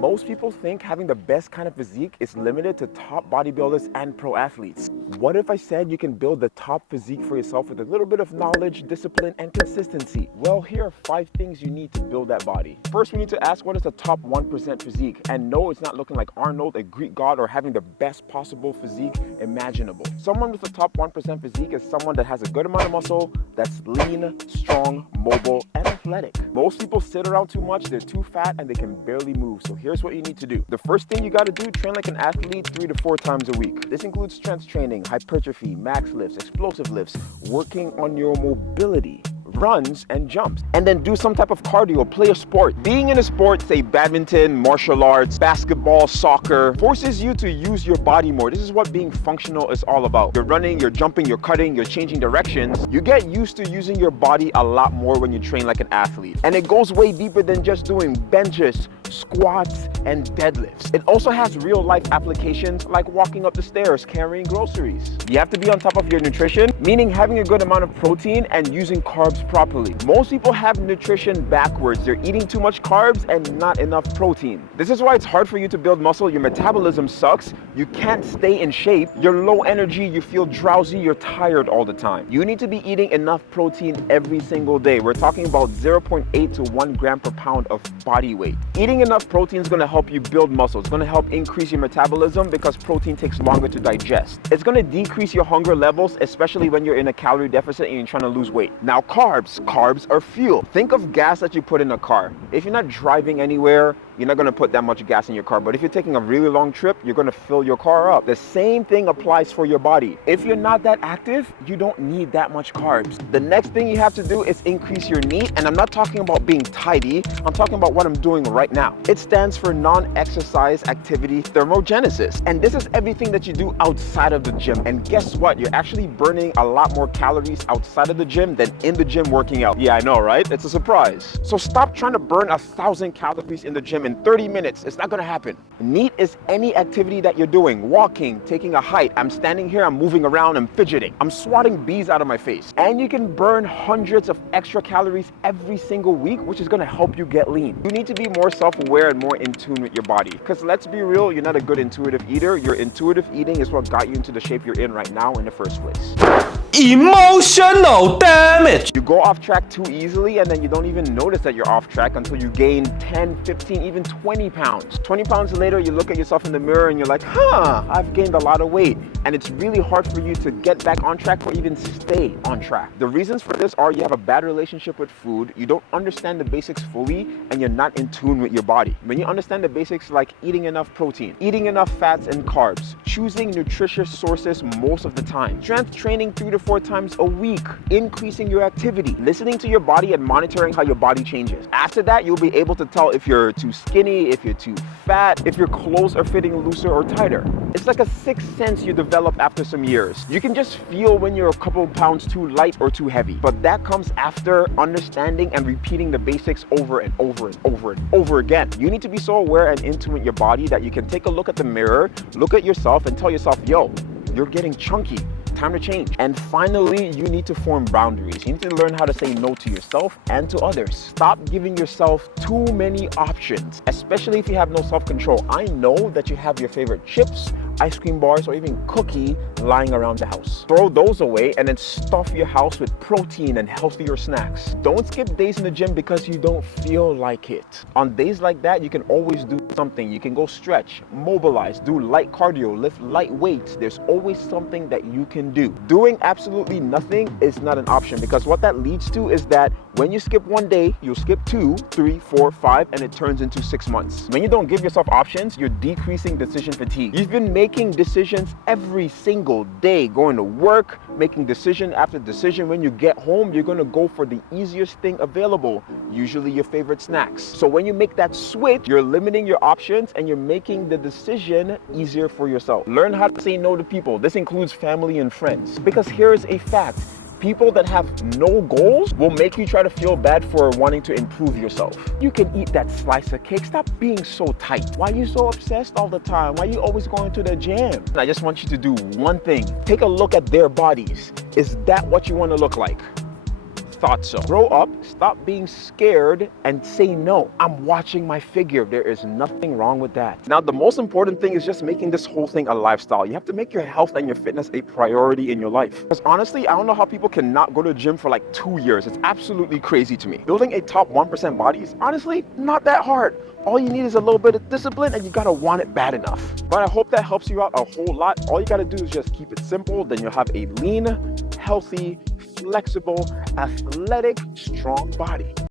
Most people think having the best kind of physique is limited to top bodybuilders and pro athletes. What if I said you can build the top physique for yourself with a little bit of knowledge, discipline, and consistency? Well, here are 5 things you need to build that body. First, we need to ask, what is the top 1% physique? And no, it's not looking like Arnold, a Greek god, or having the best possible physique imaginable. Someone with a top 1% physique is someone that has a good amount of muscle, that's lean, strong, mobile, and athletic. Most people sit around too much, they're too fat, and they can barely move. So here's what you need to do. The first thing you gotta do, train like an athlete 3 to 4 times a week. This includes strength training, hypertrophy, max lifts, explosive lifts, working on your mobility, runs and jumps, and then do some type of cardio, play a sport. Being in a sport, say badminton, martial arts, basketball, soccer, forces you to use your body more. This is what being functional is all about. You're running, you're jumping, you're cutting, you're changing directions. You get used to using your body a lot more when you train like an athlete. And it goes way deeper than just doing benches, squats, and deadlifts. It also has real life applications like walking up the stairs, carrying groceries. You have to be on top of your nutrition, meaning having a good amount of protein and using carbs properly. Most people have nutrition backwards. They're eating too much carbs and not enough protein. This is why it's hard for you to build muscle. Your metabolism sucks. You can't stay in shape. You're low energy. You feel drowsy. You're tired all the time. You need to be eating enough protein every single day. We're talking about 0.8 to 1 gram per pound of body weight. Eating enough protein is going to help you build muscle. It's going to help increase your metabolism because protein takes longer to digest. It's going to decrease your hunger levels, especially when you're in a calorie deficit and you're trying to lose weight. Now, carbs are fuel. Think of gas that you put in a car. If you're not driving anywhere, you're not going to put that much gas in your car. But if you're taking a really long trip, you're going to fill your car up. The same thing applies for your body. If you're not that active, you don't need that much carbs. The next thing you have to do is increase your NEAT. And I'm not talking about being tidy. I'm talking about what I'm doing right now. It stands for non-exercise activity thermogenesis. And this is everything that you do outside of the gym. And guess what? You're actually burning a lot more calories outside of the gym than in the gym working out. Yeah, I know, right? It's a surprise. So stop trying to burn 1,000 calories in the gym in 30 minutes. It's not gonna happen. NEAT is any activity that you're doing. Walking, taking a hike. I'm standing here, I'm moving around, I'm fidgeting. I'm swatting bees out of my face. And you can burn hundreds of extra calories every single week, which is gonna help you get lean. You need to be more self-aware and more in tune with your body. Because let's be real, you're not a good intuitive eater. Your intuitive eating is what got you into the shape you're in right now in the first place. Emotional damage. You go off track too easily and then you don't even notice that you're off track until you gain 10, 15, even 20 pounds. 20 pounds later, you look at yourself in the mirror and you're like, I've gained a lot of weight. And it's really hard for you to get back on track or even stay on track. The reasons for this are you have a bad relationship with food, you don't understand the basics fully, and you're not in tune with your body. When you understand the basics like eating enough protein, eating enough fats and carbs, choosing nutritious sources most of the time, strength training 3 to 4 times a week, increasing your activity, listening to your body and monitoring how your body changes. After that, you'll be able to tell if you're too skinny, if you're too fat, if your clothes are fitting looser or tighter. It's like a sixth sense you develop after some years. You can just feel when you're a couple pounds too light or too heavy, but that comes after understanding and repeating the basics over and over and over and over again. You need to be so aware and in tune with your body that you can take a look at the mirror, look at yourself and tell yourself, yo, you're getting chunky. Time to change. And finally, you need to form boundaries. You need to learn how to say no to yourself and to others. Stop giving yourself too many options, especially if you have no self-control. I know that you have your favorite chips, ice cream bars, or even cookie lying around the house. Throw those away and then stuff your house with protein and healthier snacks. Don't skip days in the gym because you don't feel like it. On days like that, you can always do something. You can go stretch, mobilize, do light cardio, lift light weights. There's always something that you can do. Doing absolutely nothing is not an option, because what that leads to is that when you skip one day, you'll skip 2, 3, 4, 5, and it turns into 6 months. When you don't give yourself options, you're decreasing decision fatigue. You've been making decisions every single day, going to work, making decision after decision. When you get home, you're gonna go for the easiest thing available, usually your favorite snacks. So when you make that switch, you're limiting your options and you're making the decision easier for yourself. Learn how to say no to people. This includes family and friends. Because here's a fact. People that have no goals will make you try to feel bad for wanting to improve yourself. You can eat that slice of cake. Stop being so tight. Why are you so obsessed all the time? Why are you always going to the gym? I just want you to do one thing. Take a look at their bodies. Is that what you want to look like? thought so. Grow up, stop being scared, and say no. I'm watching my figure. There is nothing wrong with that. Now, the most important thing is just making this whole thing a lifestyle. You have to make your health and your fitness a priority in your life. Because honestly, I don't know how people cannot go to the gym for like 2 years. It's absolutely crazy to me. Building a top 1% body is honestly not that hard. All you need is a little bit of discipline and you gotta want it bad enough. But I hope that helps you out a whole lot. All you gotta do is just keep it simple. Then you'll have a lean, healthy, flexible, athletic, strong body.